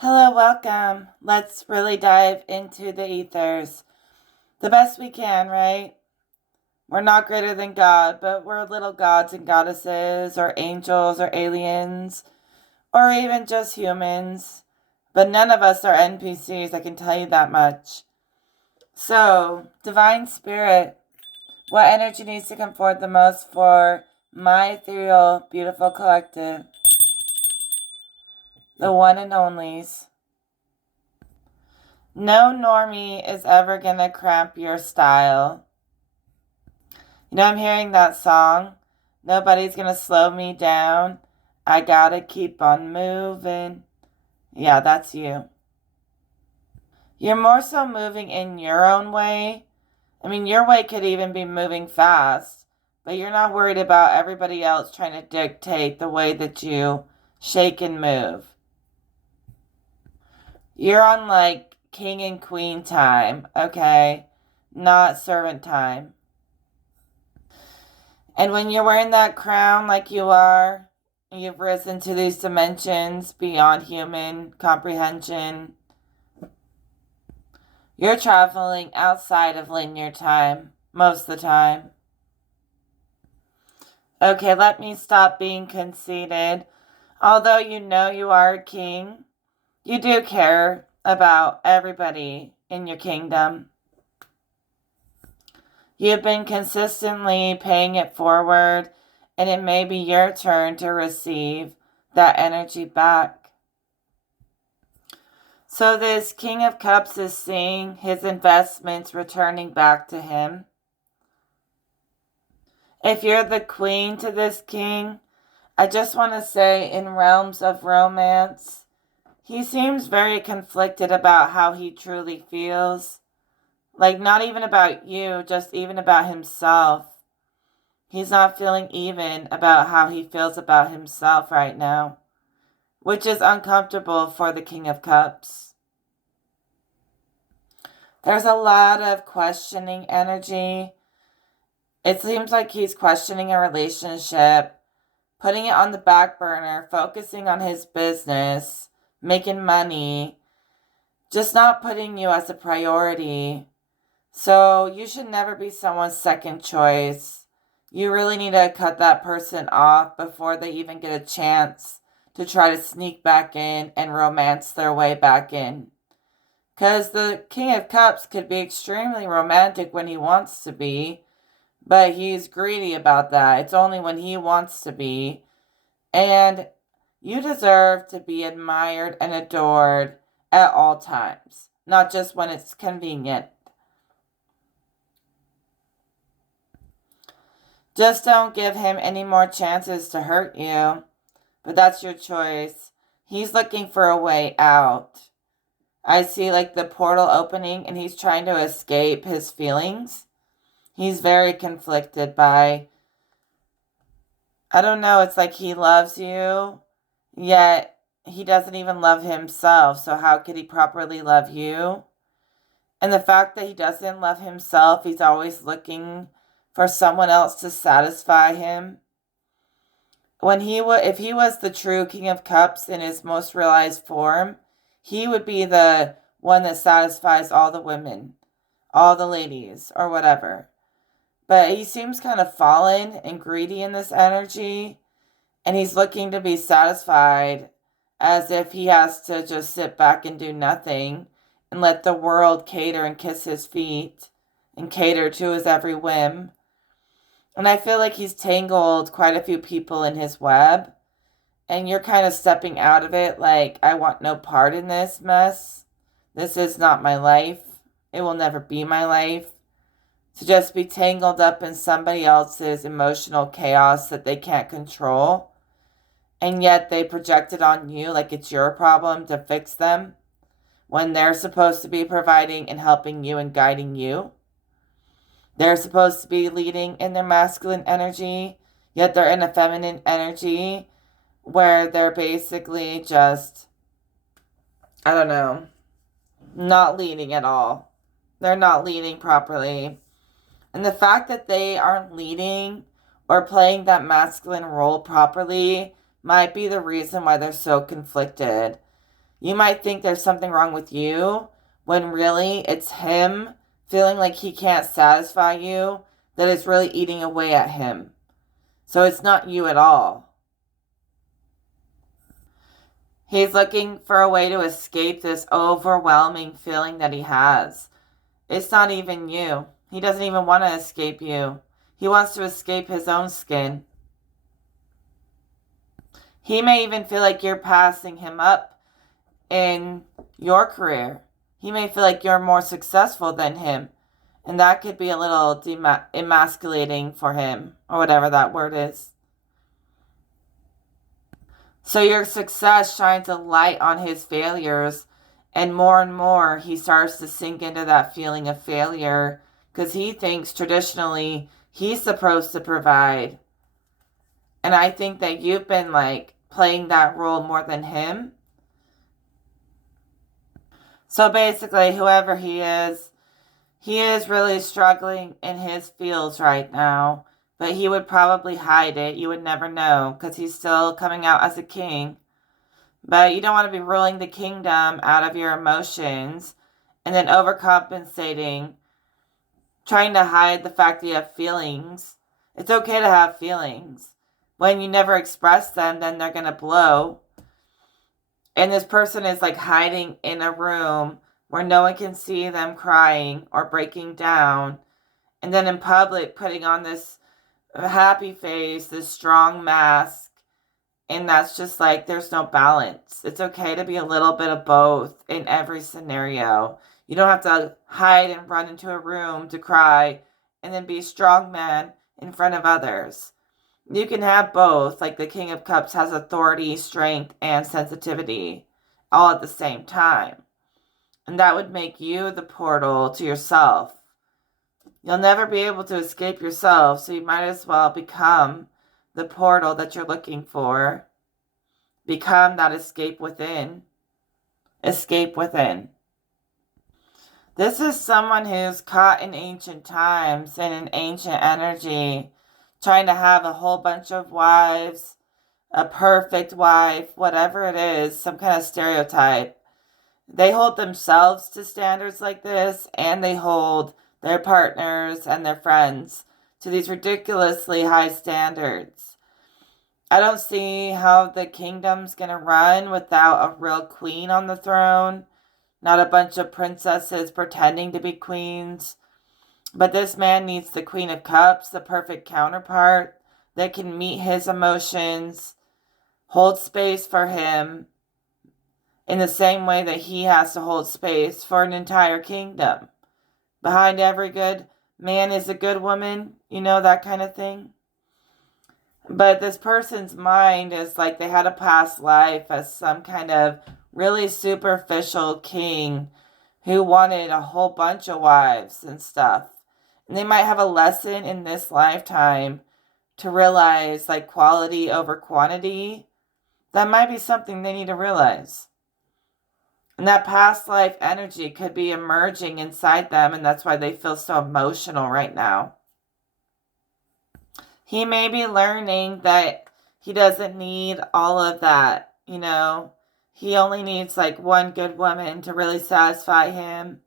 Hello, welcome. Let's really dive into the ethers. The best we can, right? We're not greater than God, but we're little gods and goddesses, or angels, or aliens, or even just humans. But none of us are NPCs, I can tell you that much. So, Divine Spirit, what energy needs to come forward the most for my ethereal, beautiful collective? The one and onlys. No normie is ever gonna cramp your style. I'm hearing that song. Nobody's gonna slow me down. I gotta keep on moving. Yeah, that's you. You're more so moving in your own way. I mean, your way could even be moving fast, but you're not worried about everybody else trying to dictate the way that you shake and move. You're on like king and queen time, okay? Not servant time. And when you're wearing that crown like you are, you've risen to these dimensions beyond human comprehension. You're traveling outside of linear time most of the time. Okay, let me stop being conceited. Although you know you are a king, you do care about everybody in your kingdom. You've been consistently paying it forward, and it may be your turn to receive that energy back. So this King of Cups is seeing his investments returning back to him. If you're the queen to this king, I just want to say in realms of romance, he seems very conflicted about how he truly feels. Like, not even about you, just even about himself. He's not feeling even about how he feels about himself right now, which is uncomfortable for the King of Cups. There's a lot of questioning energy. It seems like he's questioning a relationship, putting it on the back burner, focusing on his business, making money, just not putting you as a priority. So you should never be someone's second choice. You really need to cut that person off before they even get a chance to try to sneak back in and romance their way back in. Because the King of Cups could be extremely romantic when he wants to be, but he's greedy about that. It's only when he wants to be. And you deserve to be admired and adored at all times, not just when it's convenient. Just don't give him any more chances to hurt you. But that's your choice. He's looking for a way out. I see like the portal opening and he's trying to escape his feelings. He's very conflicted by, I don't know, it's like he loves you, yet he doesn't even love himself. So how could he properly love you? And the fact that he doesn't love himself, he's always looking for someone else to satisfy him. If he was the true King of Cups in his most realized form, he would be the one that satisfies all the women, all the ladies, or whatever. But he seems kind of fallen and greedy in this energy, and he's looking to be satisfied as if he has to just sit back and do nothing and let the world cater and kiss his feet and cater to his every whim. And I feel like he's tangled quite a few people in his web. And you're kind of stepping out of it like, I want no part in this mess. This is not my life. It will never be my life. To just be tangled up in somebody else's emotional chaos that they can't control. And yet they project it on you like it's your problem to fix them. When they're supposed to be providing and helping you and guiding you. They're supposed to be leading in their masculine energy, yet they're in a feminine energy where they're basically just, I don't know, not leading at all. They're not leading properly. And the fact that they aren't leading or playing that masculine role properly might be the reason why they're so conflicted. You might think there's something wrong with you when really it's him feeling like he can't satisfy you that is really eating away at him. So it's not you at all. He's looking for a way to escape this overwhelming feeling that he has. It's not even you. He doesn't even want to escape you. He wants to escape his own skin. He may even feel like you're passing him up in your career. He may feel like you're more successful than him. And that could be a little emasculating for him, or whatever that word is. So your success shines a light on his failures, and more he starts to sink into that feeling of failure because he thinks traditionally he's supposed to provide. And I think that you've been like playing that role more than him. So basically, whoever he is really struggling in his fields right now. But he would probably hide it. You would never know because he's still coming out as a king. But you don't want to be ruling the kingdom out of your emotions and then overcompensating, trying to hide the fact that you have feelings. It's okay to have feelings. When you never express them, then they're going to blow. And this person is like hiding in a room where no one can see them crying or breaking down. And then in public, putting on this happy face, this strong mask. And that's just like, there's no balance. It's okay to be a little bit of both in every scenario. You don't have to hide and run into a room to cry and then be a strong man in front of others. You can have both. Like the King of Cups has authority, strength, and sensitivity all at the same time. And that would make you the portal to yourself. You'll never be able to escape yourself, so you might as well become the portal that you're looking for. Become that escape within. Escape within. This is someone who's caught in ancient times and in ancient energy, trying to have a whole bunch of wives, a perfect wife, whatever it is, some kind of stereotype. They hold themselves to standards like this, and they hold their partners and their friends to these ridiculously high standards. I don't see how the kingdom's going to run without a real queen on the throne, not a bunch of princesses pretending to be queens. But this man needs the Queen of Cups, the perfect counterpart that can meet his emotions, hold space for him in the same way that he has to hold space for an entire kingdom. Behind every good man is a good woman, you know, that kind of thing. But this person's mind is like they had a past life as some kind of really superficial king who wanted a whole bunch of wives and stuff. And they might have a lesson in this lifetime to realize like quality over quantity. That might be something they need to realize. And that past life energy could be emerging inside them, and that's why they feel so emotional right now. He may be learning that he doesn't need all of that, you know. He only needs like one good woman to really satisfy him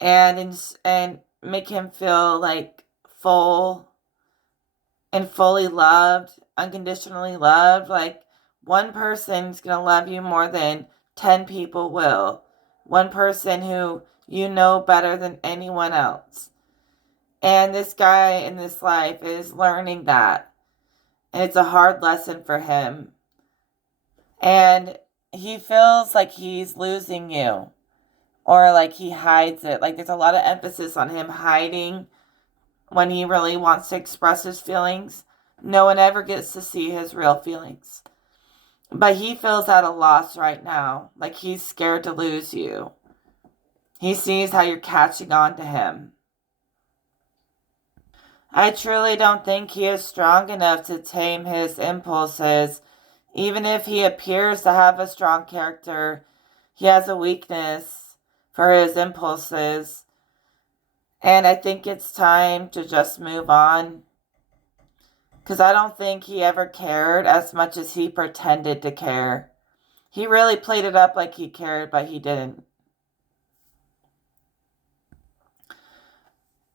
and make him feel like full and fully loved, unconditionally loved. Like one person's going to love you more than 10 people will. One person who you know better than anyone else. And this guy in this life is learning that. And it's a hard lesson for him. And he feels like he's losing you. Or like he hides it. Like there's a lot of emphasis on him hiding when he really wants to express his feelings. No one ever gets to see his real feelings. But he feels at a loss right now. Like he's scared to lose you. He sees how you're catching on to him. I truly don't think he is strong enough to tame his impulses. Even if he appears to have a strong character, he has a weakness for his impulses. And I think it's time to just move on. Because I don't think he ever cared as much as he pretended to care. He really played it up like he cared, but he didn't.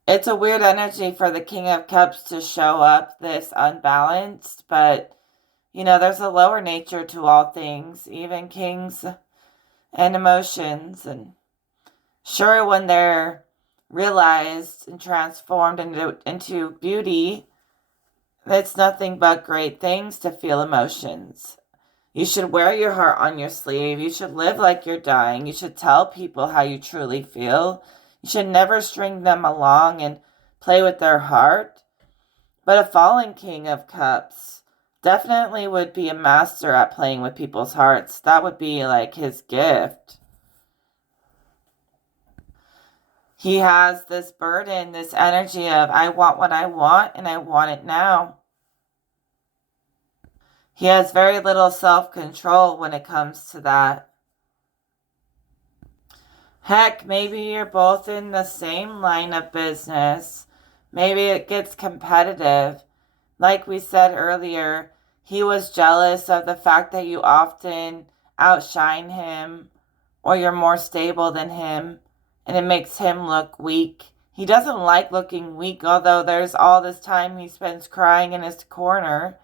It's a weird energy for the King of Cups to show up this unbalanced, but there's a lower nature to all things, even kings and emotions. And sure, when they're realized and transformed into beauty, it's nothing but great things to feel emotions. You should wear your heart on your sleeve. You should live like you're dying. You should tell people how you truly feel. You should never string them along and play with their heart. But a fallen King of Cups definitely would be a master at playing with people's hearts. That would be like his gift. He has this burden, this energy of, I want what I want and I want it now. He has very little self-control when it comes to that. Heck, maybe you're both in the same line of business. Maybe it gets competitive. Like we said earlier, he was jealous of the fact that you often outshine him or you're more stable than him, and it makes him look weak. He doesn't like looking weak, although there's all this time he spends crying in his corner,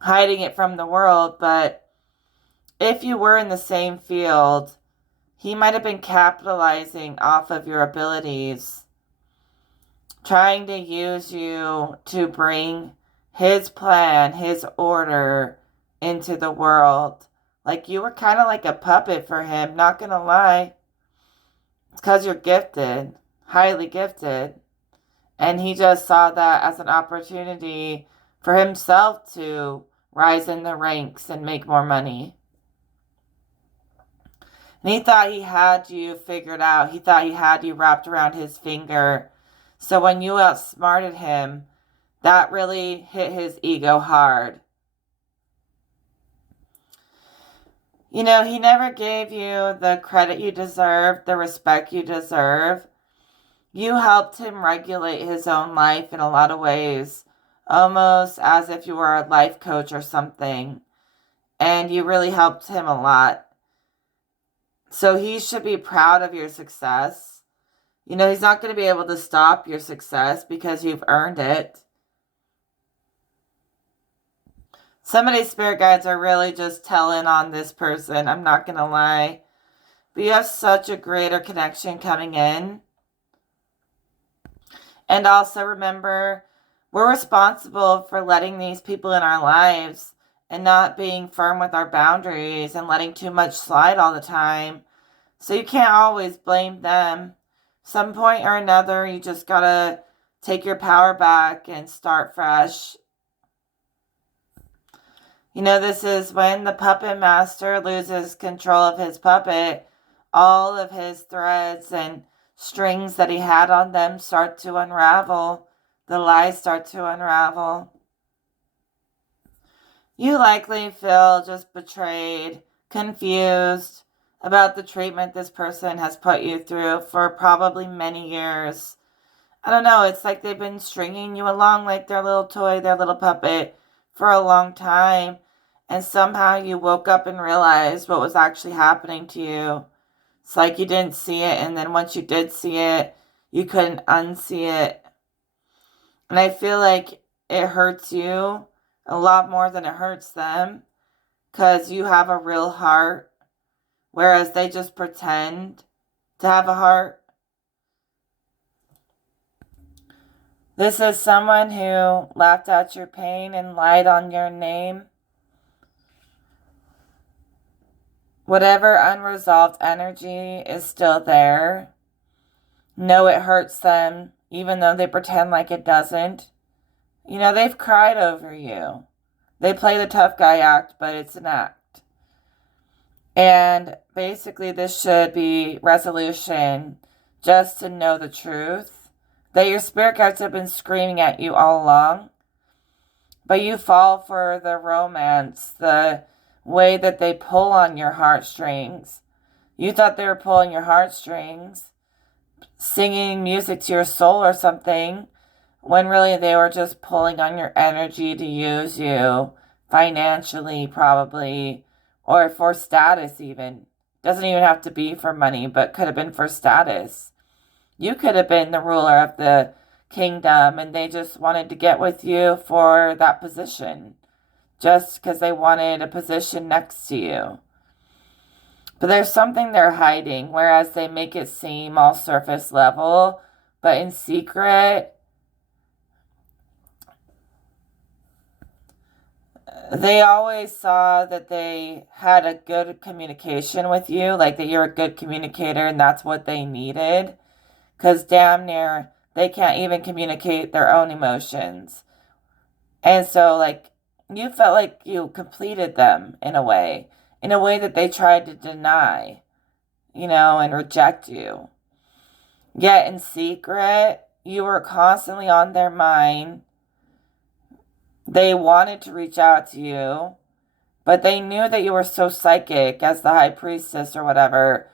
hiding it from the world. But if you were in the same field, he might have been capitalizing off of your abilities, trying to use you to bring his plan, his order into the world. Like you were kind of like a puppet for him, not gonna lie. It's because you're gifted, highly gifted. And he just saw that as an opportunity for himself to rise in the ranks and make more money. And he thought he had you figured out. He thought he had you wrapped around his finger. So when you outsmarted him, that really hit his ego hard. He never gave you the credit you deserved, the respect you deserve. You helped him regulate his own life in a lot of ways, almost as if you were a life coach or something. And you really helped him a lot. So he should be proud of your success. He's not going to be able to stop your success because you've earned it. Some of these spirit guides are really just telling on this person, I'm not going to lie. But you have such a greater connection coming in. And also remember, we're responsible for letting these people in our lives and not being firm with our boundaries and letting too much slide all the time. So you can't always blame them. Some point or another, you just gotta take your power back and start fresh. This is when the puppet master loses control of his puppet. All of his threads and strings that he had on them start to unravel. The lies start to unravel. You likely feel just betrayed, confused about the treatment this person has put you through for probably many years. I don't know, it's like they've been stringing you along like their little toy, their little puppet for a long time. And somehow you woke up and realized what was actually happening to you. It's like you didn't see it, and then once you did see it, you couldn't unsee it. And I feel like it hurts you a lot more than it hurts them, because you have a real heart, whereas they just pretend to have a heart. This is someone who laughed at your pain and lied on your name. Whatever unresolved energy is still there. Know it hurts them, even though they pretend like it doesn't. They've cried over you. They play the tough guy act, but it's an act. And basically, this should be resolution, just to know the truth, that your spirit guides have been screaming at you all along. But you fall for the romance, the way that they pull on your heartstrings. You thought they were pulling your heartstrings, singing music to your soul or something, when really they were just pulling on your energy to use you financially, probably, or for status even. Doesn't even have to be for money, but could have been for status. You could have been the ruler of the kingdom and they just wanted to get with you for that position. Just because they wanted a position next to you. But there's something they're hiding, whereas they make it seem all surface level, but in secret, they always saw that they had a good communication with you, like that you're a good communicator and that's what they needed. Because damn near, they can't even communicate their own emotions. And so, like, you felt like you completed them in a way that they tried to deny, and reject you. Yet in secret, you were constantly on their mind. They wanted to reach out to you, but they knew that you were so psychic as the high priestess or whatever,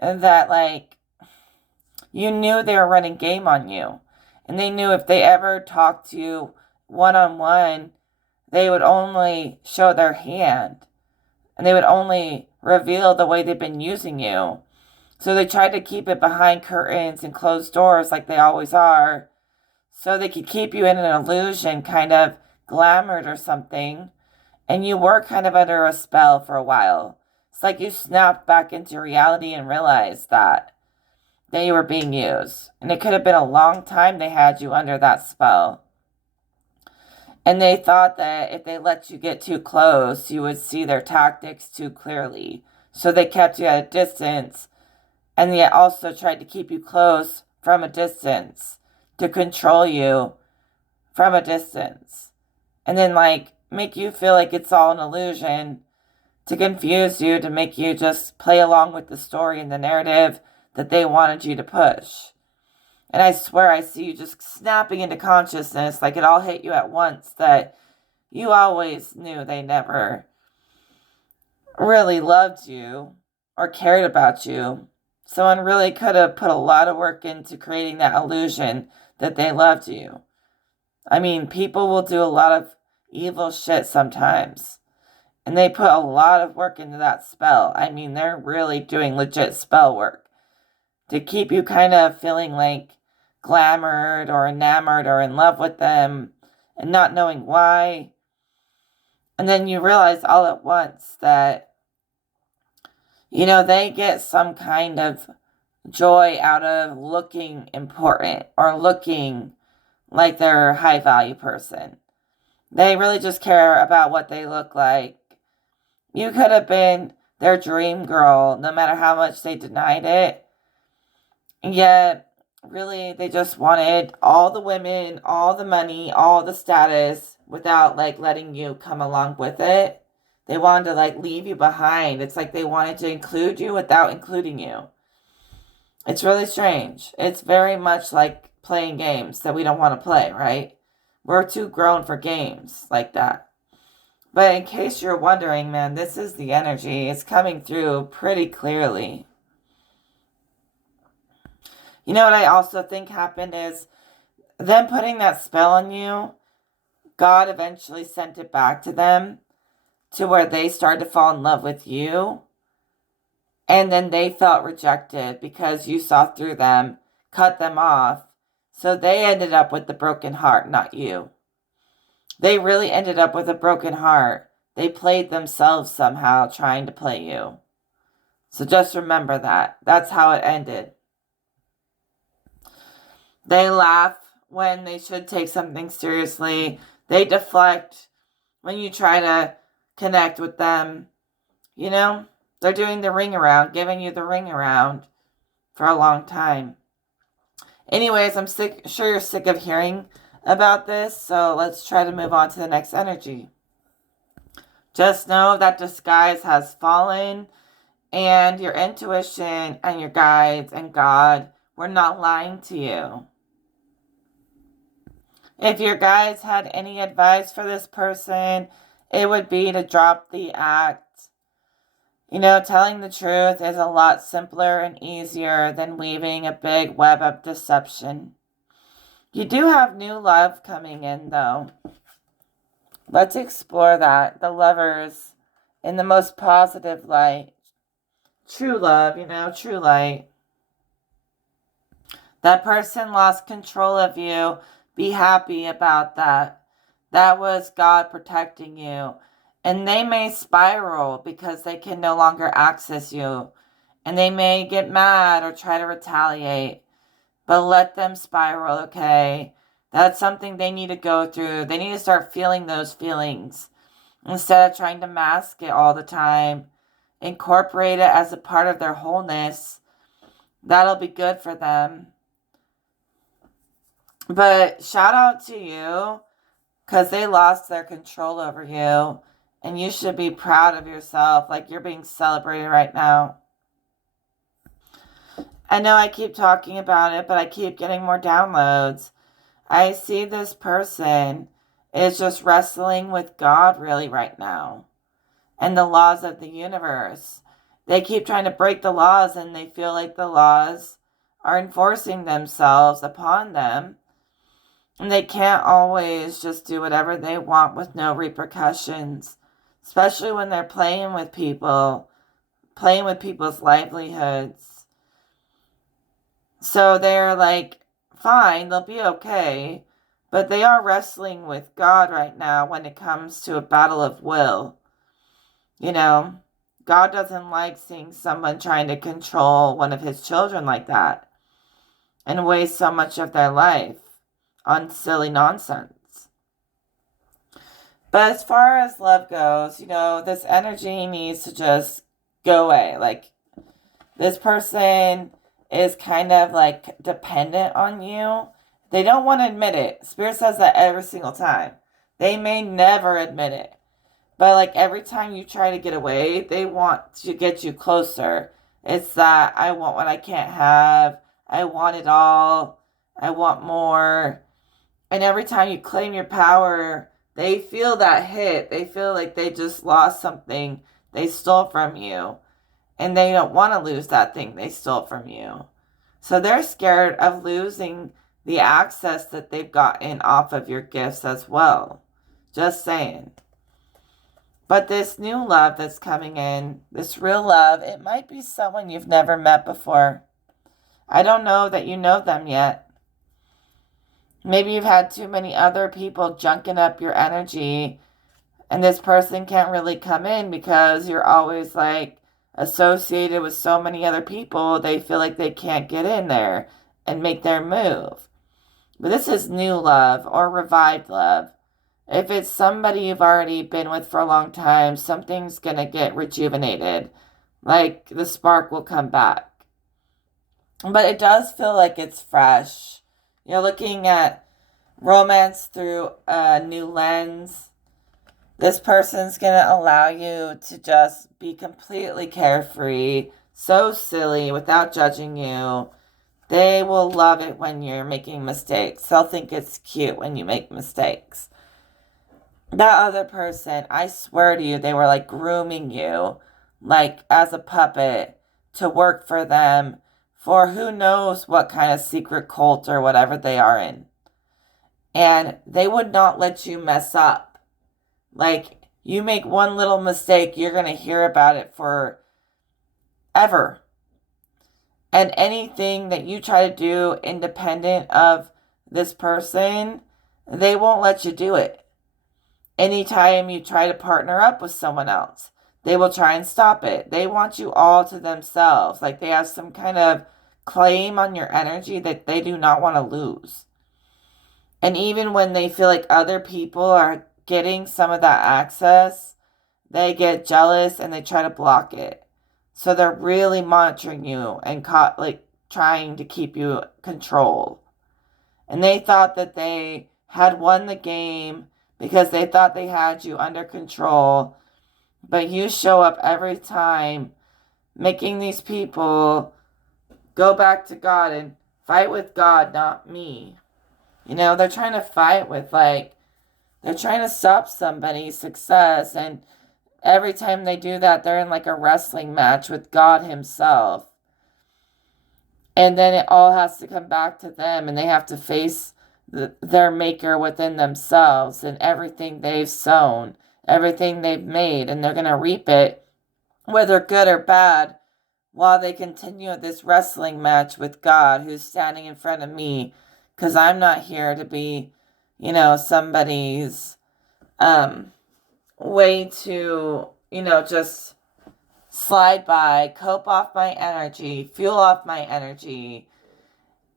that, like, you knew they were running game on you. And they knew if they ever talked to you one-on-one, they would only show their hand. And they would only reveal the way they've been using you. So they tried to keep it behind curtains and closed doors like they always are. So they could keep you in an illusion, kind of glamored or something. And you were kind of under a spell for a while. It's like you snapped back into reality and realized that you were being used. And it could have been a long time they had you under that spell. And they thought that if they let you get too close, you would see their tactics too clearly. So they kept you at a distance, and yet also tried to keep you close from a distance, to control you from a distance. And then, like, make you feel like it's all an illusion, to confuse you, to make you just play along with the story and the narrative that they wanted you to push. And I swear I see you just snapping into consciousness, like it all hit you at once, that you always knew they never really loved you or cared about you. Someone really could have put a lot of work into creating that illusion that they loved you. I mean, people will do a lot of evil shit sometimes. And they put a lot of work into that spell. I mean, they're really doing legit spell work to keep you kind of feeling like glamored or enamored or in love with them and not knowing why. And then you realize all at once that, they get some kind of joy out of looking important or looking like they're a high value person. They really just care about what they look like. You could have been their dream girl, no matter how much they denied it. Yet, really, they just wanted all the women, all the money, all the status without, like, letting you come along with it. They wanted to, like, leave you behind. It's like they wanted to include you without including you. It's really strange. It's very much like playing games that we don't want to play, right? We're too grown for games like that. But in case you're wondering, man, this is the energy. It's coming through pretty clearly. You know what I also think happened is them putting that spell on you, God eventually sent it back to them to where they started to fall in love with you. And then they felt rejected because you saw through them, cut them off. So they ended up with the broken heart, not you. They really ended up with a broken heart. They played themselves somehow trying to play you. So just remember that. That's how it ended. They laugh when they should take something seriously. They deflect when you try to connect with them. They're doing the ring around, giving you the ring around for a long time. Anyways, I'm sure you're sick of hearing about this, so let's try to move on to the next energy. Just know that disguise has fallen, and your intuition and your guides and God were not lying to you. If your guides had any advice for this person, it would be to drop the act. Telling the truth is a lot simpler and easier than weaving a big web of deception. You do have new love coming in, though. Let's explore that. The Lovers in the most positive light. True love, true light. That person lost control of you. Be happy about that. That was God protecting you. And they may spiral because they can no longer access you. And they may get mad or try to retaliate. But let them spiral, okay? That's something they need to go through. They need to start feeling those feelings instead of trying to mask it all the time. Incorporate it as a part of their wholeness. That'll be good for them. But shout out to you because they lost their control over you. And you should be proud of yourself like you're being celebrated right now. I know I keep talking about it, but I keep getting more downloads. I see this person is just wrestling with God really right now and the laws of the universe. They keep trying to break the laws and they feel like the laws are enforcing themselves upon them. And they can't always just do whatever they want with no repercussions, especially when they're playing with people, playing with people's livelihoods. So they're like, fine, they'll be okay, but they are wrestling with God right now when it comes to a battle of will. God doesn't like seeing someone trying to control one of his children like that and waste so much of their life on silly nonsense. But as far as love goes, this energy needs to just go away. Like, this person is kind of like dependent on you. They don't want to admit it. Spirit says that every single time. They may never admit it. But like every time you try to get away, they want to get you closer. It's that I want what I can't have. I want it all. I want more. And every time you claim your power, they feel that hit. They feel like they just lost something they stole from you. And they don't want to lose that thing they stole from you. So they're scared of losing the access that they've gotten off of your gifts as well. Just saying. But this new love that's coming in, this real love, it might be someone you've never met before. I don't know that you know them yet. Maybe you've had too many other people junking up your energy, and this person can't really come in because you're always like associated with so many other people. They feel like they can't get in there and make their move. But this is new love or revived love. If it's somebody you've already been with for a long time, something's going to get rejuvenated. Like the spark will come back. But it does feel like it's fresh. You're looking at romance through a new lens. This person's going to allow you to just be completely carefree, so silly, without judging you. They will love it when you're making mistakes. They'll think it's cute when you make mistakes. That other person, I swear to you, they were like grooming you, like as a puppet, to work for them, for who knows what kind of secret cult or whatever they are in. And they would not let you mess up. Like, you make one little mistake, you're going to hear about it forever. And anything that you try to do independent of this person, they won't let you do it. Anytime you try to partner up with someone else, they will try and stop it. They want you all to themselves. Like they have some kind of claim on your energy that they do not want to lose. And even when they feel like other people are getting some of that access, they get jealous and they try to block it. So they're really monitoring you and trying to keep you control. And they thought that they had won the game because they thought they had you under control. But you show up every time making these people go back to God and fight with God, not me. They're trying to fight with they're trying to stop somebody's success. And every time they do that, they're in like a wrestling match with God himself. And then it all has to come back to them and they have to face their maker within themselves and everything they've sown everything they've made, and they're going to reap it, whether good or bad, while they continue this wrestling match with God who's standing in front of me, because I'm not here to be, somebody's way to, just slide by, cope off my energy, fuel off my energy,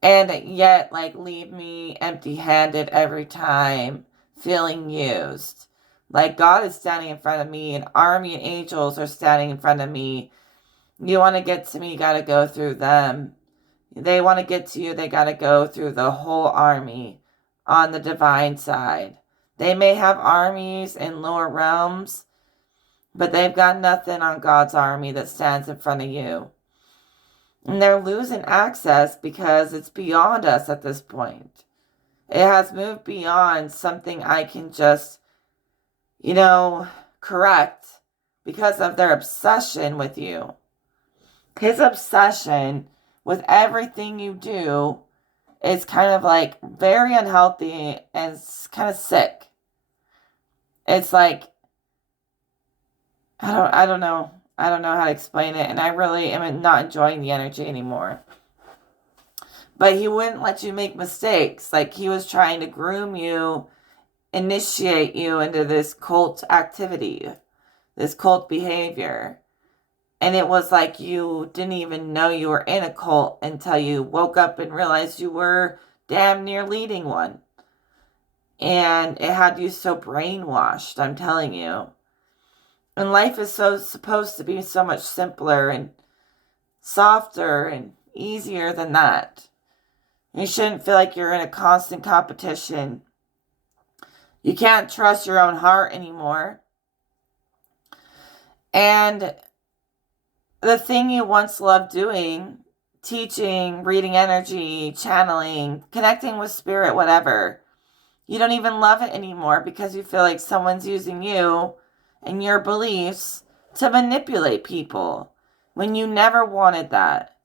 and yet, leave me empty-handed every time, feeling used. Like, God is standing in front of me, an army of angels are standing in front of me. You want to get to me, you got to go through them. They want to get to you, they got to go through the whole army on the divine side. They may have armies in lower realms, but they've got nothing on God's army that stands in front of you. And they're losing access because it's beyond us at this point. It has moved beyond something I can just, correct because of their obsession with you. His obsession with everything you do is kind of very unhealthy and kind of sick. It's like, I don't know. I don't know how to explain it, and I really am not enjoying the energy anymore. But he wouldn't let you make mistakes. He was trying to groom you, initiate you into this cult activity, this cult behavior. And it was like you didn't even know you were in a cult until you woke up and realized you were damn near leading one. And it had you so brainwashed, I'm telling you. And life is supposed to be so much simpler and softer and easier than that. You shouldn't feel like you're in a constant competition. You can't trust your own heart anymore. And the thing you once loved doing, teaching, reading energy, channeling, connecting with spirit, whatever, you don't even love it anymore because you feel like someone's using you and your beliefs to manipulate people when you never wanted that.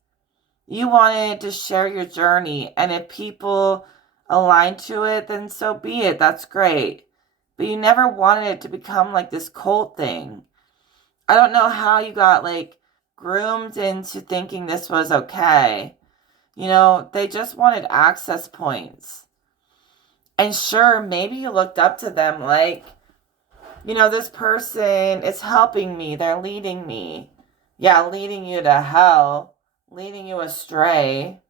You wanted to share your journey, and if people align to it, then so be it. That's great. But you never wanted it to become like this cult thing. I don't know how you got groomed into thinking this was okay. They just wanted access points. And sure, maybe you looked up to them this person is helping me. They're leading me. Yeah, leading you to hell. Leading you astray.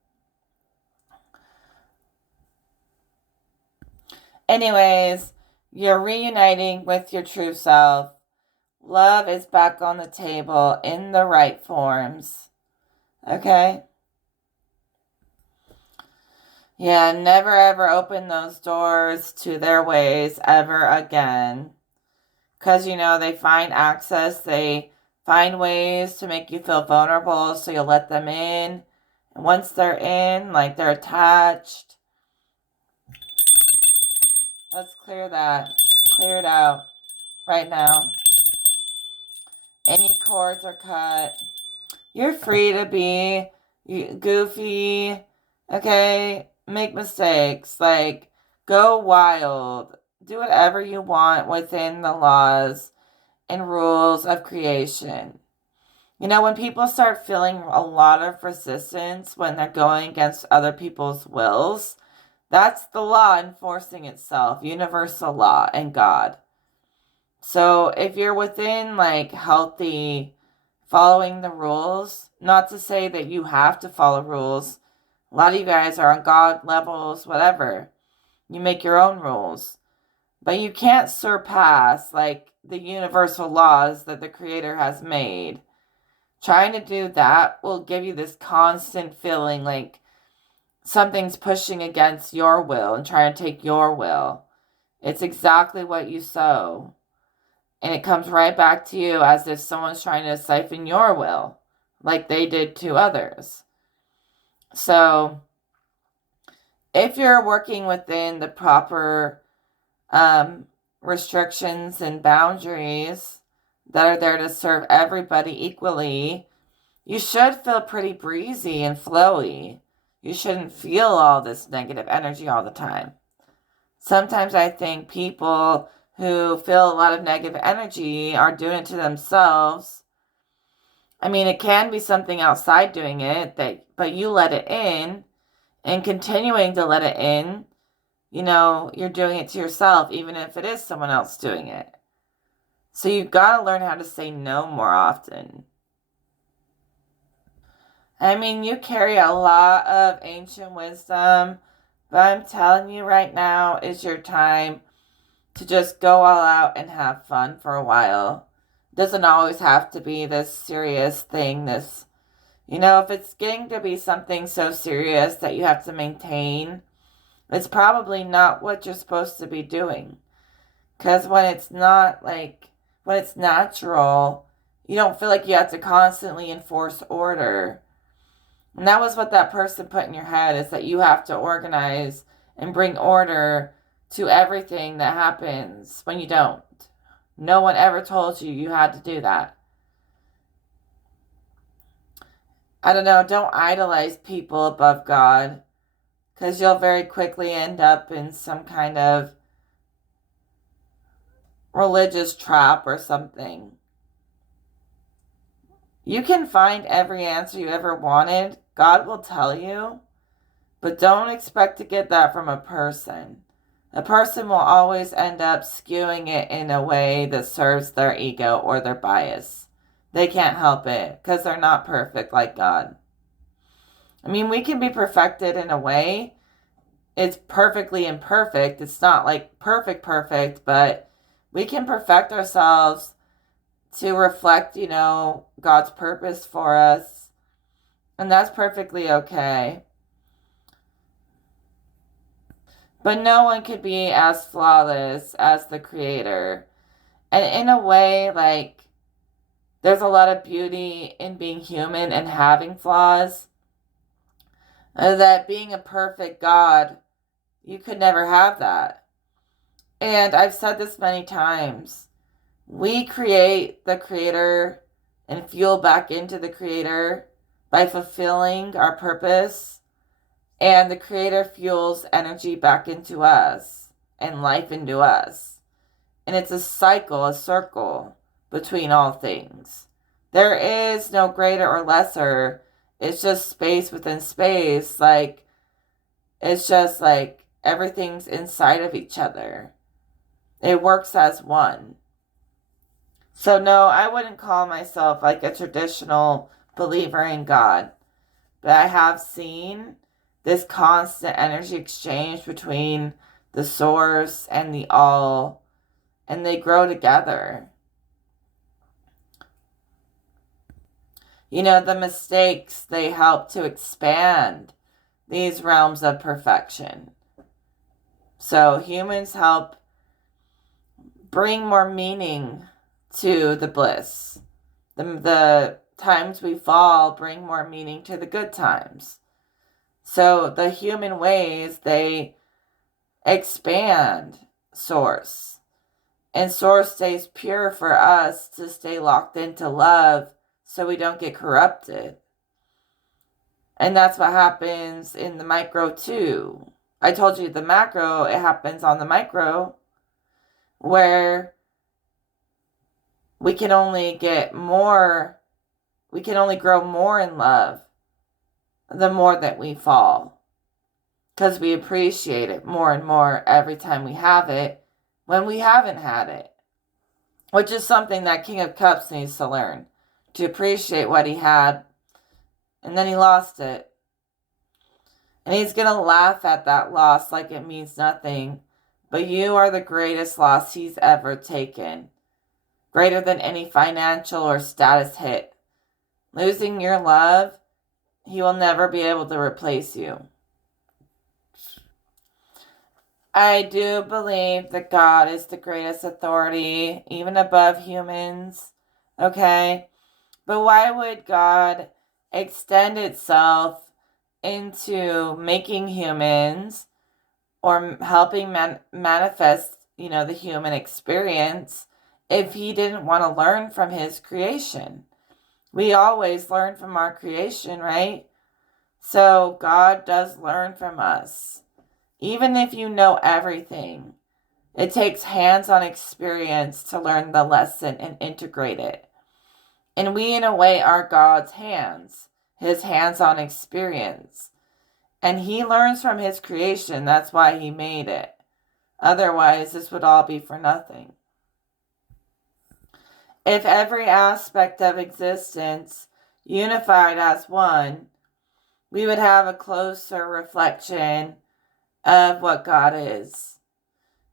Anyways, you're reuniting with your true self. Love is back on the table in the right forms. Okay? Yeah, never ever open those doors to their ways ever again. Because, they find access. They find ways to make you feel vulnerable, so you'll let them in. And once they're in, they're attached. Let's clear that. Clear it out right now. Any cords are cut. You're free to be goofy, okay? Make mistakes. Go wild. Do whatever you want within the laws and rules of creation. When people start feeling a lot of resistance when they're going against other people's wills, that's the law enforcing itself, universal law and God. So if you're within healthy following the rules, not to say that you have to follow rules. A lot of you guys are on God levels, whatever. You make your own rules. But you can't surpass the universal laws that the Creator has made. Trying to do that will give you this constant feeling like something's pushing against your will and trying to take your will. It's exactly what you sow. And it comes right back to you as if someone's trying to siphon your will, like they did to others. So, if you're working within the proper restrictions and boundaries that are there to serve everybody equally, you should feel pretty breezy and flowy. You shouldn't feel all this negative energy all the time. Sometimes I think people who feel a lot of negative energy are doing it to themselves. I mean, it can be something outside doing it, but you let it in, and continuing to let it in, you're doing it to yourself, even if it is someone else doing it. So you've got to learn how to say no more often. I mean, you carry a lot of ancient wisdom, but I'm telling you right now is your time to just go all out and have fun for a while. It doesn't always have to be this serious thing, if it's getting to be something so serious that you have to maintain, it's probably not what you're supposed to be doing. Because when it's natural, you don't feel like you have to constantly enforce order. And that was what that person put in your head, is that you have to organize and bring order to everything that happens when you don't. No one ever told you had to do that. I don't know, don't idolize people above God, because you'll very quickly end up in some kind of religious trap or something. You can find every answer you ever wanted. God will tell you, but don't expect to get that from a person. A person will always end up skewing it in a way that serves their ego or their bias. They can't help it because they're not perfect like God. I mean, we can be perfected in a way. It's perfectly imperfect. It's not like perfect, but we can perfect ourselves to reflect, God's purpose for us. And that's perfectly okay. But no one could be as flawless as the Creator. And in a way, there's a lot of beauty in being human and having flaws. That being a perfect God, you could never have that. And I've said this many times. We create the Creator and fuel back into the Creator by fulfilling our purpose. And the Creator fuels energy back into us and life into us. And it's a cycle, a circle between all things. There is no greater or lesser. It's just space within space. It's just like everything's inside of each other. It works as one. So no, I wouldn't call myself like a traditional believer in God. But I have seen this constant energy exchange between the source and the all, and they grow together. The mistakes, they help to expand these realms of perfection. So humans help bring more meaning to the bliss. The times we fall bring more meaning to the good times. So the human ways, they expand source. And source stays pure for us to stay locked into love so we don't get corrupted. And that's what happens in the micro too. I told you the macro, it happens on the micro, where we can only grow more in love the more that we fall. Because we appreciate it more and more every time we have it when we haven't had it. Which is something that King of Cups needs to learn. To appreciate what he had. And then he lost it. And he's going to laugh at that loss like it means nothing. But you are the greatest loss he's ever taken. Greater than any financial or status hit. Losing your love, he will never be able to replace you. I do believe that God is the greatest authority, even above humans. Okay? But why would God extend itself into making humans or helping manifest, the human experience if he didn't want to learn from his creation? We always learn from our creation, right? So God does learn from us. Even if you know everything, It takes hands-on experience to learn the lesson and integrate it. And we, in a way, are God's hands, his hands-on experience. And he learns from his creation. That's why he made it. Otherwise, this would all be for nothing. If every aspect of existence unified as one, we would have a closer reflection of what God is.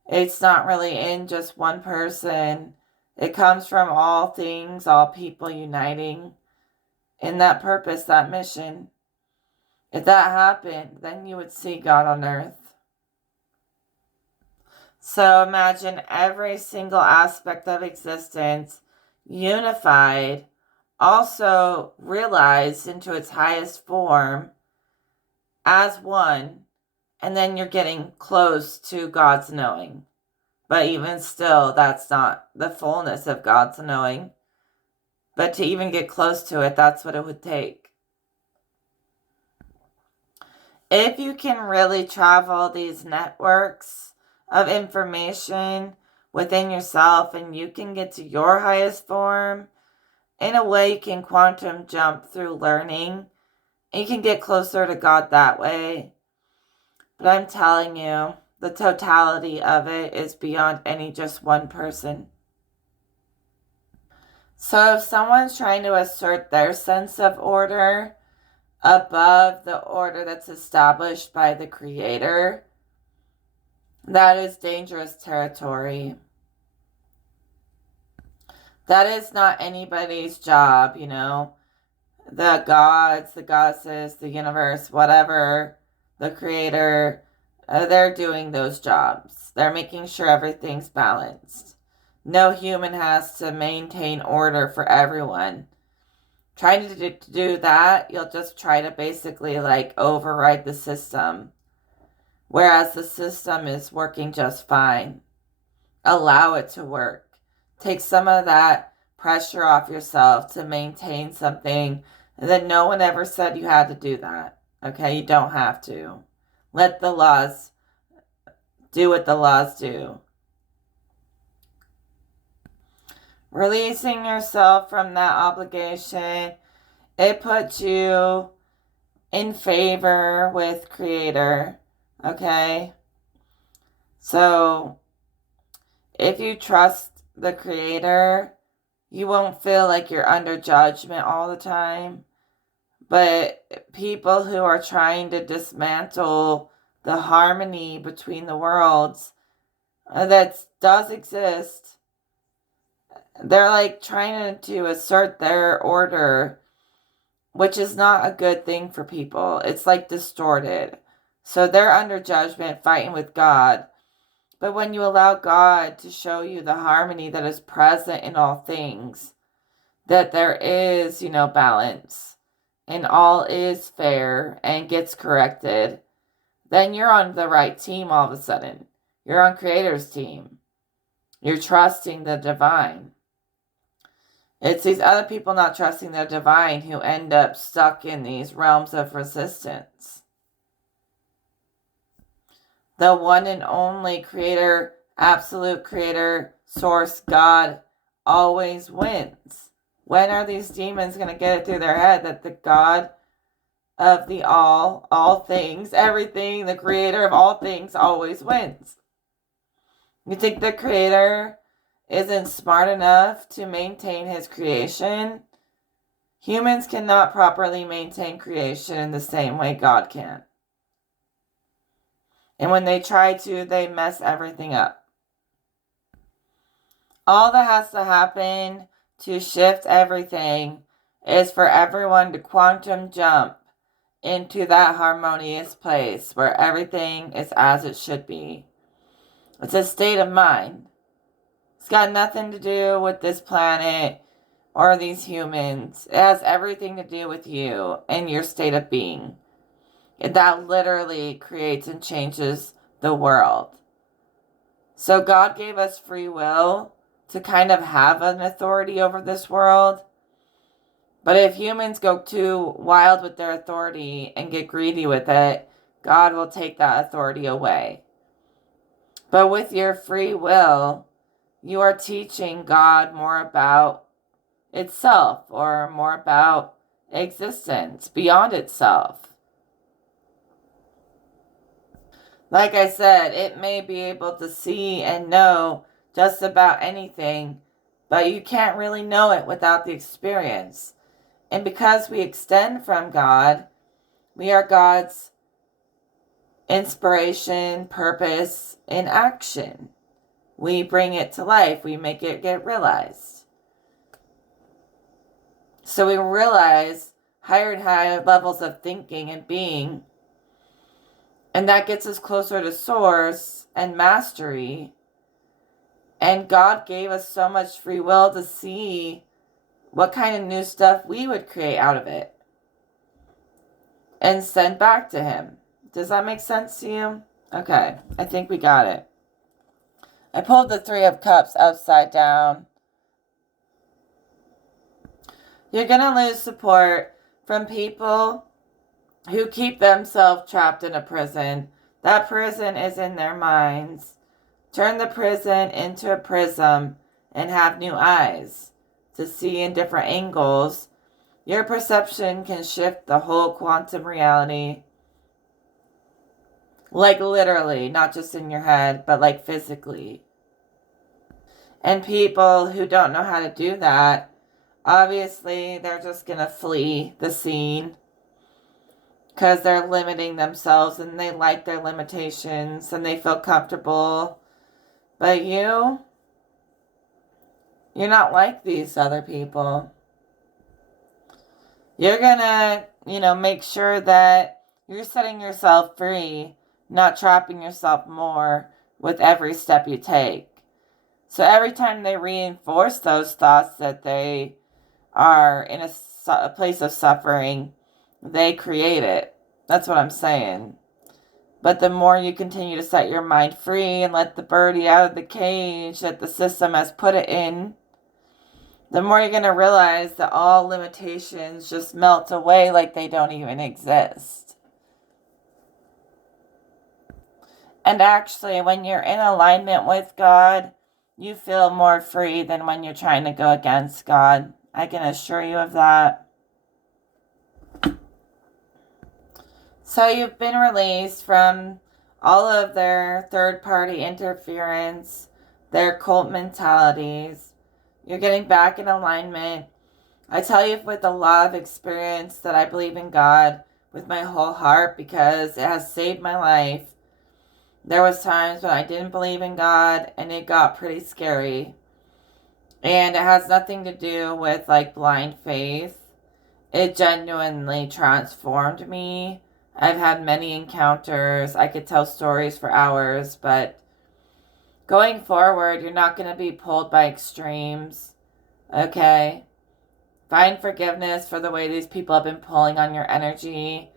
It's not really in just one person. It comes from all things, all people uniting in that purpose, that mission. If that happened, then you would see God on earth. So imagine every single aspect of existence unified, also realized into its highest form as one, and then you're getting close to God's knowing. But even still, that's not the fullness of God's knowing. But to even get close to it, that's what it would take. If you can really travel these networks of information within yourself and you can get to your highest form, in a way you can quantum jump through learning and you can get closer to God that way. But I'm telling you, the totality of it is beyond any just one person. So if someone's trying to assert their sense of order above the order that's established by the Creator, that is dangerous territory. That is not anybody's job, you know. The gods, the goddesses, the universe, whatever, the Creator, they're doing those jobs. They're making sure everything's balanced. No human has to maintain order for everyone. Trying to do that, you'll just try to basically like override the system. Whereas the system is working just fine. Allow it to work. Take some of that pressure off yourself to maintain something that no one ever said you had to do that. Okay, you don't have to. Let the laws do what the laws do. Releasing yourself from that obligation, it puts you in favor with Creator. Okay? So, if you trust the Creator, you won't feel like you're under judgment all the time. But people who are trying to dismantle the harmony between the worlds that does exist, they're like trying to assert their order, which is not a good thing for people. It's like distorted. So they're under judgment, fighting with God. But when you allow God to show you the harmony that is present in all things, that there is, balance, and all is fair and gets corrected, then you're on the right team all of a sudden. You're on Creator's team. You're trusting the divine. It's these other people not trusting the divine who end up stuck in these realms of resistance. The one and only Creator, absolute Creator, Source, God, always wins. When are these demons going to get it through their head that the God of the all things, everything, the Creator of all things always wins? You think the Creator isn't smart enough to maintain his creation? Humans cannot properly maintain creation in the same way God can. And when they try to, they mess everything up. All that has to happen to shift everything is for everyone to quantum jump into that harmonious place where everything is as it should be. It's a state of mind. It's got nothing to do with this planet or these humans. It has everything to do with you and your state of being. That literally creates and changes the world. So God gave us free will to kind of have an authority over this world. But if humans go too wild with their authority and get greedy with it, God will take that authority away. But with your free will, you are teaching God more about itself or more about existence beyond itself. Like I said, it may be able to see and know just about anything, but you can't really know it without the experience. And because we extend from God, we are God's inspiration, purpose, and action. We bring it to life. We make it get realized. So we realize higher and higher levels of thinking and being. And that gets us closer to source and mastery. And God gave us so much free will to see what kind of new stuff we would create out of it and send back to Him. Does that make sense to you? Okay, I think we got it. I pulled the Three of Cups upside down. You're going to lose support from people who keep themselves trapped in a prison. That prison is in their minds. Turn the prison into a prism and have new eyes to see in different angles. Your perception can shift the whole quantum reality. Like literally, not just in your head, but like physically. And people who don't know how to do that, obviously they're just going to flee the scene because they're limiting themselves and they like their limitations and they feel comfortable. But you're not like these other people. You're going to, make sure that you're setting yourself free, not trapping yourself more with every step you take. So every time they reinforce those thoughts that they are in a place of suffering, they create it. That's what I'm saying. But the more you continue to set your mind free and let the birdie out of the cage that the system has put it in, the more you're going to realize that all limitations just melt away like they don't even exist. And actually, when you're in alignment with God, you feel more free than when you're trying to go against God. I can assure you of that. So you've been released from all of their third-party interference, their cult mentalities. You're getting back in alignment. I tell you with a lot of experience that I believe in God with my whole heart because it has saved my life. There was times when I didn't believe in God and it got pretty scary. And it has nothing to do with like blind faith. It genuinely transformed me. I've had many encounters. I could tell stories for hours, but going forward, you're not going to be pulled by extremes. Okay? Find forgiveness for the way these people have been pulling on your energy.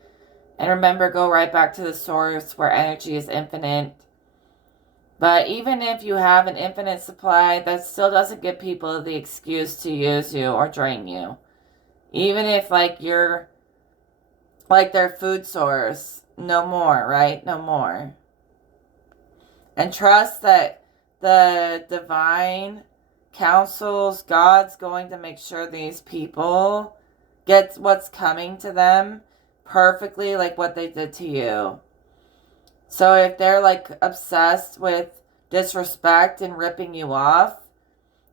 And remember, go right back to the source where energy is infinite. But even if you have an infinite supply, that still doesn't give people the excuse to use you or drain you. Even if you're like their food source, no more, right? No more. And trust that the divine counsels, God's going to make sure these people get what's coming to them perfectly like what they did to you. So if they're obsessed with disrespect and ripping you off,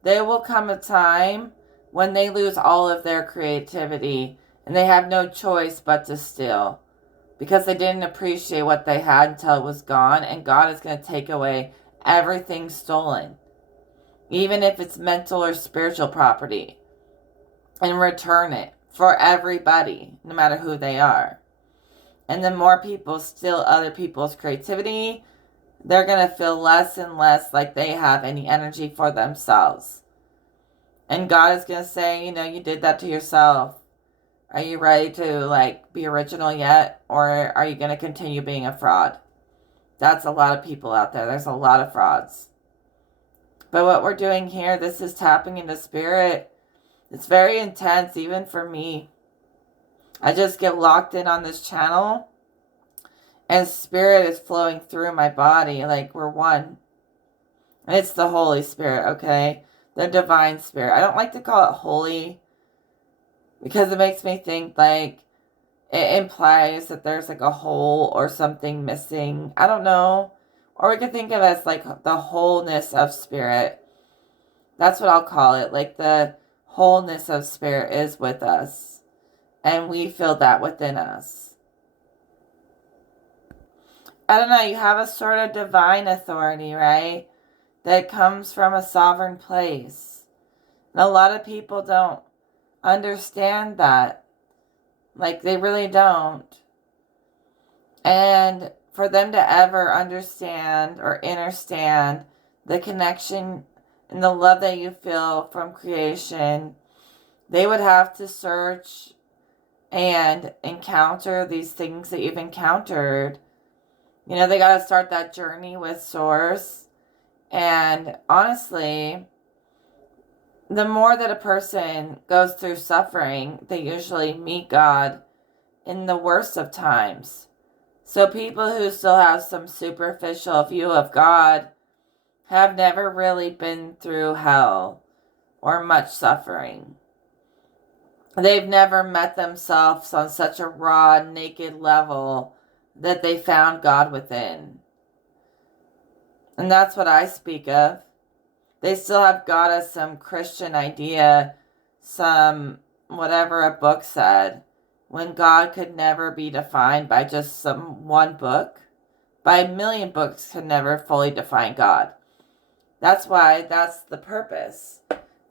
there will come a time when they lose all of their creativity and they have no choice but to steal because they didn't appreciate what they had until it was gone, and God is going to take away everything stolen, even if it's mental or spiritual property, and return it for everybody, no matter who they are. And the more people steal other people's creativity, they're going to feel less and less like they have any energy for themselves. And God is going to say, you did that to yourself. Are you ready to be original yet? Or are you going to continue being a fraud? That's a lot of people out there. There's a lot of frauds. But what we're doing here, this is tapping into spirit. It's very intense, even for me. I just get locked in on this channel and spirit is flowing through my body like we're one. And it's the Holy Spirit, okay? The divine spirit. I don't like to call it holy because it makes me think like it implies that there's like a hole or something missing. I don't know. Or we could think of it as like the wholeness of spirit. That's what I'll call it. Like the wholeness of spirit is with us. And we feel that within us. I don't know. You have a sort of divine authority, right? That comes from a sovereign place. And a lot of people don't understand that. Like, they really don't. And for them to ever understand or understand the connection and the love that you feel from creation, they would have to search and encounter these things that you've encountered. You know, they got to start that journey with Source. And honestly, the more that a person goes through suffering, they usually meet God in the worst of times. So people who still have some superficial view of God have never really been through hell or much suffering. They've never met themselves on such a raw, naked level that they found God within. And that's what I speak of. They still have got us some Christian idea, some whatever a book said, when God could never be defined by just some one book. By a million books could never fully define God. That's why that's the purpose.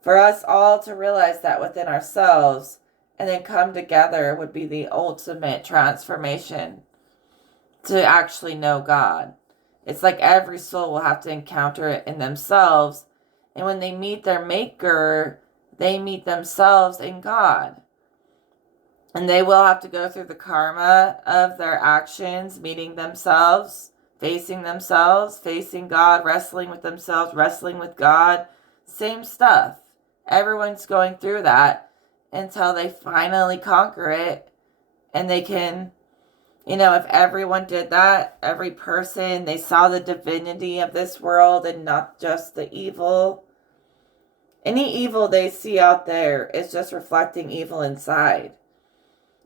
For us all to realize that within ourselves and then come together would be the ultimate transformation to actually know God. It's like every soul will have to encounter it in themselves. And when they meet their maker, they meet themselves in God. And they will have to go through the karma of their actions, meeting themselves, facing God, wrestling with themselves, wrestling with God. Same stuff. Everyone's going through that until they finally conquer it. And they can, you know, if everyone did that, every person, they saw the divinity of this world and not just the evil. Any evil they see out there is just reflecting evil inside.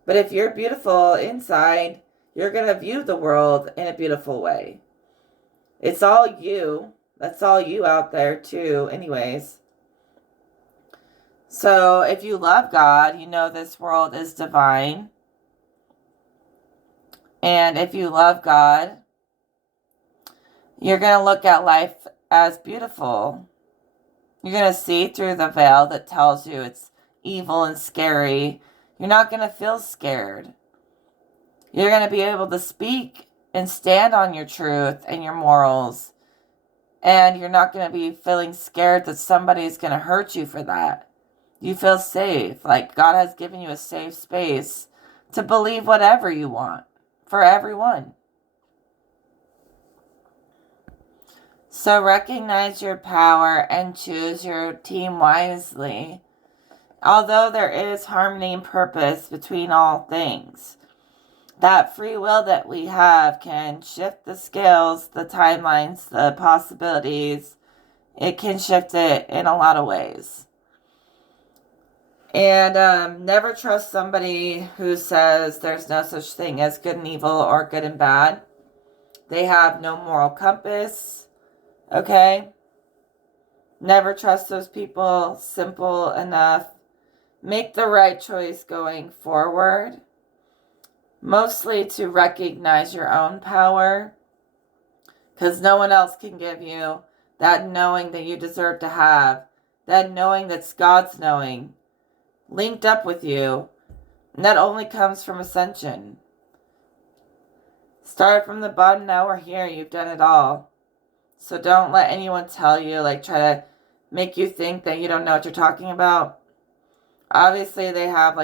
But if you're beautiful inside, you're going to view the world in a beautiful way. It's all you. That's all you out there too, anyways. So if you love God, you know this world is divine. And if you love God, you're going to look at life as beautiful. You're going to see through the veil that tells you it's evil and scary. You're not going to feel scared. You're going to be able to speak and stand on your truth and your morals. And you're not going to be feeling scared that somebody is going to hurt you for that. You feel safe. Like God has given you a safe space to believe whatever you want for everyone. So recognize your power and choose your team wisely. Although there is harmony and purpose between all things, that free will that we have can shift the scales, the timelines, the possibilities. It can shift it in a lot of ways. And never trust somebody who says there's no such thing as good and evil or good and bad. They have no moral compass. Okay? Never trust those people. Simple enough. Make the right choice going forward. Mostly to recognize your own power. Because no one else can give you that knowing that you deserve to have. That knowing that's God's knowing. Linked up with you. And that only comes from ascension. Start from the bottom, now we're here. You've done it all. So don't let anyone tell you, like try to make you think that you don't know what you're talking about. Obviously they have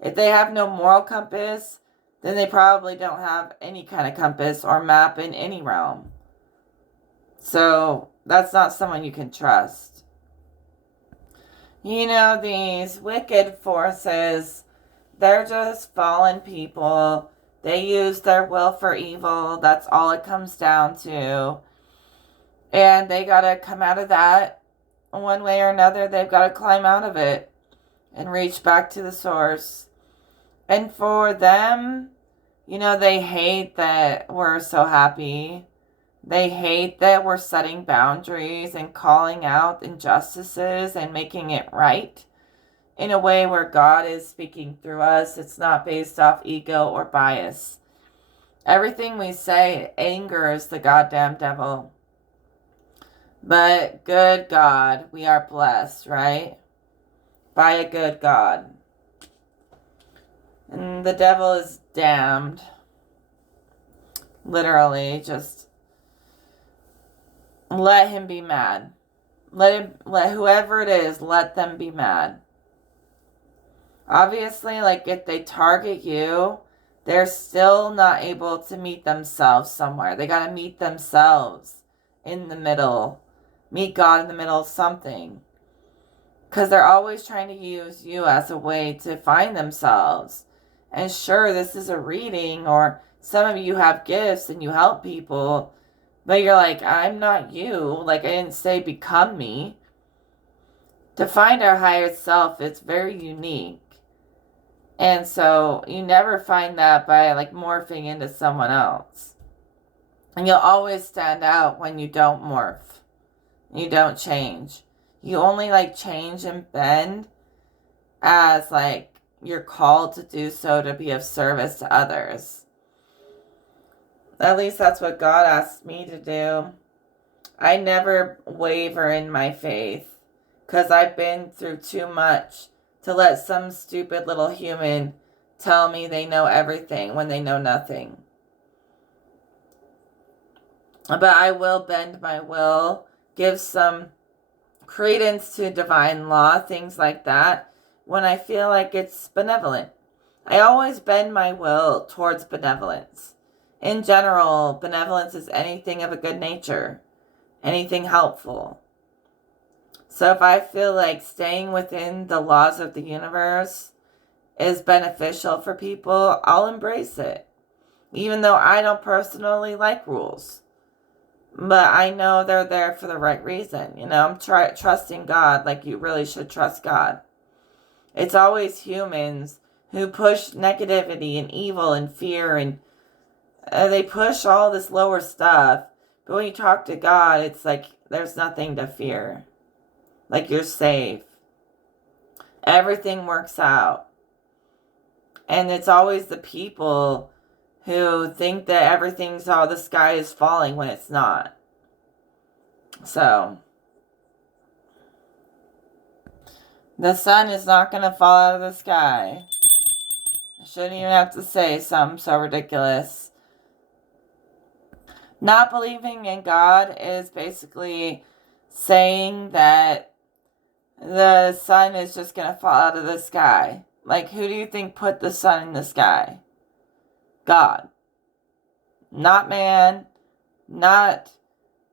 if they have no moral compass, then they probably don't have any kind of compass or map in any realm. So that's not someone you can trust. You know, these wicked forces, they're just fallen people. They use their will for evil. That's all it comes down to. And they got to come out of that one way or another. They've got to climb out of it and reach back to the source. And for them, they hate that we're so happy. They hate that we're setting boundaries and calling out injustices and making it right in a way where God is speaking through us. It's not based off ego or bias. Everything we say angers the goddamn devil. But good God, we are blessed, right? By a good God. And the devil is damned. Literally, just let him be mad. Let whoever it is, let them be mad. Obviously, like if they target you, they're still not able to meet themselves somewhere. They got to meet themselves in the middle. Meet God in the middle of something. Because they're always trying to use you as a way to find themselves. And sure, this is a reading, or some of you have gifts and you help people, but you're like, I'm not you. Like, I didn't say become me. To find our higher self, it's very unique. And so you never find that by like morphing into someone else. And you'll always stand out when you don't morph. You don't change. You only like change and bend as like you're called to do so to be of service to others. At least that's what God asked me to do. I never waver in my faith because I've been through too much to let some stupid little human tell me they know everything when they know nothing. But I will bend my will, give some credence to divine law, things like that, when I feel like it's benevolent. I always bend my will towards benevolence. In general, benevolence is anything of a good nature, anything helpful. So if I feel like staying within the laws of the universe is beneficial for people, I'll embrace it. Even though I don't personally like rules. But I know they're there for the right reason. I'm trusting God like you really should trust God. It's always humans who push negativity and evil and fear, and they push all this lower stuff. But when you talk to God, it's like there's nothing to fear. Like you're safe. Everything works out. And it's always the people who think that everything's all the sky is falling when it's not. So, the sun is not going to fall out of the sky. I shouldn't even have to say something so ridiculous. Not believing in God is basically saying that the sun is just going to fall out of the sky. Like, who do you think put the sun in the sky? God. Not man. Not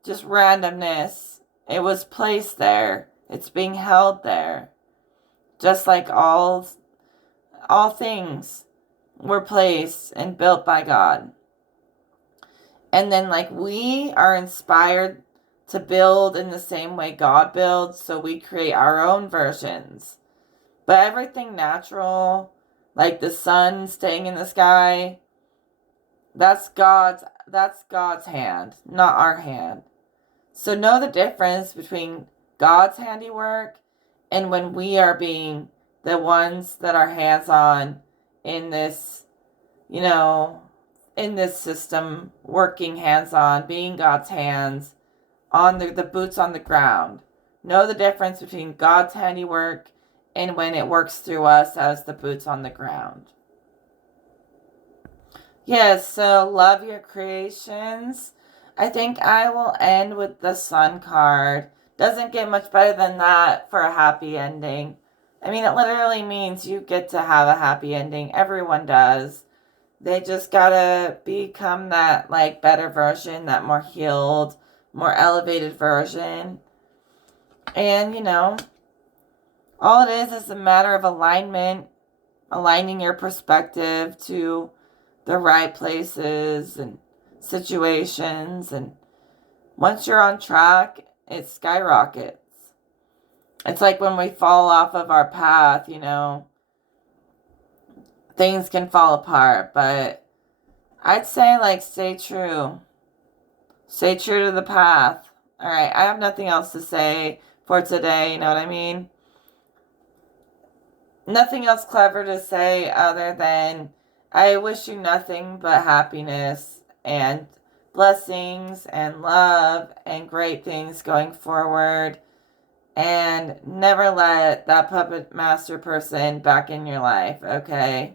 just randomness. It was placed there. It's being held there. Just like all things were placed and built by God. And then like we are inspired to build in the same way God builds, so we create our own versions. But everything natural, like the sun staying in the sky, that's God's hand, not our hand. So know the difference between God's handiwork and when we are being the ones that are hands-on in this, in this system, working hands-on, being God's hands, on the boots on the ground. Know the difference between God's handiwork and when it works through us as the boots on the ground. Yes, so love your creations. I think I will end with the sun card. Doesn't get much better than that for a happy ending. I mean, it literally means you get to have a happy ending. Everyone does. They just gotta become that like better version, that more healed, more elevated version. And all it is a matter of alignment, aligning your perspective to the right places and situations, and Once you're on track, it skyrockets. It's like when we fall off of our path, you know, things can fall apart, but I'd say, like, stay true. Stay true to the path. All right, I have nothing else to say for today, you know what I mean? Nothing else clever to say other than I wish you nothing but happiness and blessings and love and great things going forward. And never let that puppet master person back in your life, okay?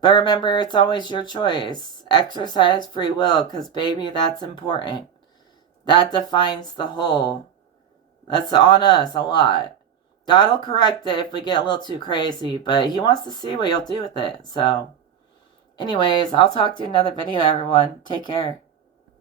But remember, it's always your choice. Exercise free will, because, baby, that's important. That defines the whole. That's on us a lot. God will correct it if we get a little too crazy, but He wants to see what you'll do with it. So, anyways, I'll talk to you in another video, everyone. Take care.